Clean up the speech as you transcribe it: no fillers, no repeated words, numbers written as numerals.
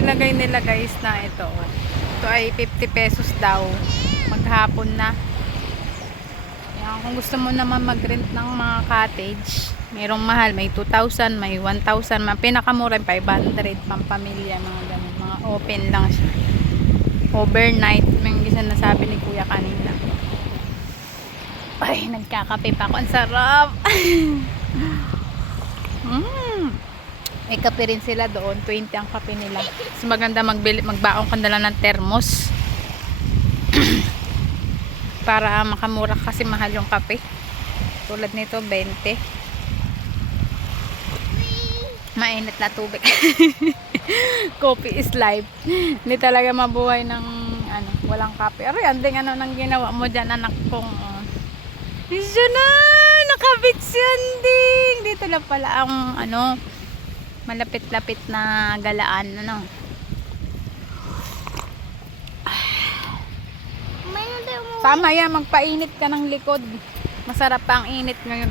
nilagay nila guys na ito. Ito ay 50 pesos daw. Maghapon na. Yan, kung gusto mo naman mag-rent ng mga cottage, mayroong mahal, may 2,000, may 1,000, pinakamura 500 pampamilya, mga ganun. Mga open lang siya. Overnight, may gisa nasabi ni Kuya kanina. Ay, nagkakape pa ako. Ang sarap. May kape rin sila doon. 20 ang kape nila. Mas maganda magbaon ka na lang ng termos. Para makamura kasi mahal yung kape. Tulad nito, 20. Mainit na tubig. Coffee is life. Hindi talaga mabuhay ng walang kape. Aray, anding nang ginawa mo dyan, anak kong. Diyan na! Nakabit si Anding! Dito lang pala ang malapit-lapit na galaan. Tama yan, magpainit ka ng likod. Masarap pa ang init ngayon.